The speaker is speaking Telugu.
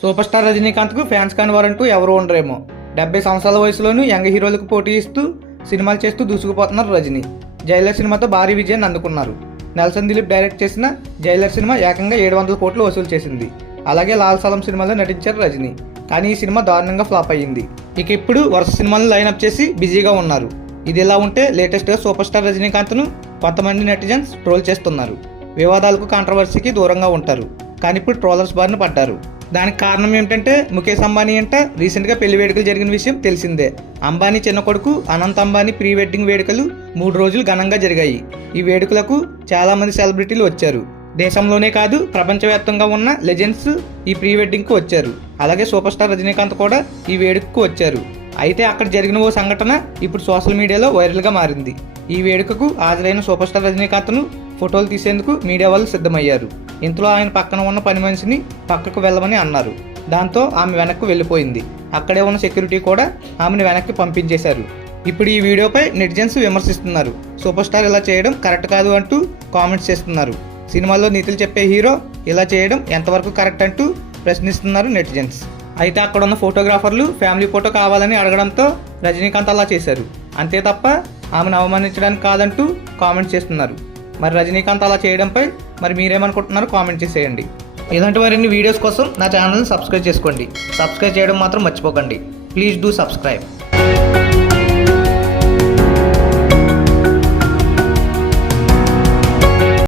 సూపర్ స్టార్ రజనీకాంత్కు ఫ్యాన్స్ కాని వారంటూ ఎవరు ఉండరేమో. 70 సంవత్సరాల వయసులోనూ యంగ్ హీరోలకు పోటీ ఇస్తూ సినిమాలు చేస్తూ దూసుకుపోతున్నారు రజనీ. జైలర్ సినిమాతో భారీ విజయాన్ని అందుకున్నారు. నెల్సన్ దిలీప్ డైరెక్ట్ చేసిన జైలర్ సినిమా ఏకంగా 700 కోట్లు వసూలు చేసింది. అలాగే లాల్ సలం సినిమాలో నటించారు రజనీ. కానీ ఈ సినిమా దారుణంగా ఫ్లాప్ అయ్యింది. ఇక ఇప్పుడు వరుస సినిమాలను లైన్అప్ చేసి బిజీగా ఉన్నారు. ఇది ఇలా ఉంటే లేటెస్ట్గా సూపర్ స్టార్ రజనీకాంత్ను కొంతమంది నెటిజన్స్ ట్రోల్ చేస్తున్నారు. వివాదాలకు కాంట్రవర్సీకి దూరంగా ఉంటారు. కానీ ఇప్పుడు ట్రోలర్స్ బారిన పడ్డారు. దానికి కారణం ఏమిటంటే ముఖేష్ అంబానీ అంట రీసెంట్గా పెళ్లి వేడుకలు జరిగిన విషయం తెలిసిందే. అంబానీ చిన్న కొడుకు అనంత్ అంబానీ ప్రీ వెడ్డింగ్ వేడుకలు 3 రోజులు ఘనంగా జరిగాయి. ఈ వేడుకలకు చాలా మంది సెలబ్రిటీలు వచ్చారు. దేశంలోనే కాదు ప్రపంచవ్యాప్తంగా ఉన్న లెజెండ్స్ ఈ ప్రీ వెడ్డింగ్కు వచ్చారు. అలాగే సూపర్ స్టార్ రజనీకాంత్ కూడా ఈ వేడుకకు వచ్చారు. అయితే అక్కడ జరిగిన ఓ సంఘటన ఇప్పుడు సోషల్ మీడియాలో వైరల్గా మారింది. ఈ వేడుకకు హాజరైన సూపర్ స్టార్ రజనీకాంత్ను ఫోటోలు తీసేందుకు మీడియా వాళ్ళు సిద్ధమయ్యారు. ఇంతలో ఆయన పక్కన ఉన్న పని మనిషిని పక్కకు వెళ్ళమని అన్నారు. దాంతో ఆమె వెనక్కి వెళ్ళిపోయింది. అక్కడే ఉన్న సెక్యూరిటీ కూడా ఆమెను వెనక్కి పంపించేశారు. ఇప్పుడు ఈ వీడియోపై నెటిజన్స్ విమర్శిస్తున్నారు. సూపర్ స్టార్ ఇలా చేయడం కరెక్ట్ కాదు అంటూ కామెంట్స్ చేస్తున్నారు. సినిమాల్లో నీతులు చెప్పే హీరో ఇలా చేయడం ఎంతవరకు కరెక్ట్ అంటూ ప్రశ్నిస్తున్నారు నెటిజన్స్. అయితే అక్కడ ఉన్న ఫోటోగ్రాఫర్లు ఫ్యామిలీ ఫోటో కావాలని అడగడంతో రజనీకాంత్ అలా చేశారు. అంతే తప్ప ఆమెను అవమానించడానికి కాదంటూ కామెంట్స్ చేస్తున్నారు. మరి రజనీకాంత్ అలా చేయడంపై మరి మీరేమనుకుంటున్నారో కామెంట్ చేసేయండి. ఇలాంటి మరిన్ని వీడియోస్ కోసం నా ఛానల్ని సబ్స్క్రైబ్ చేసుకోండి. సబ్స్క్రైబ్ చేయడం మాత్రం మర్చిపోకండి. Please do subscribe.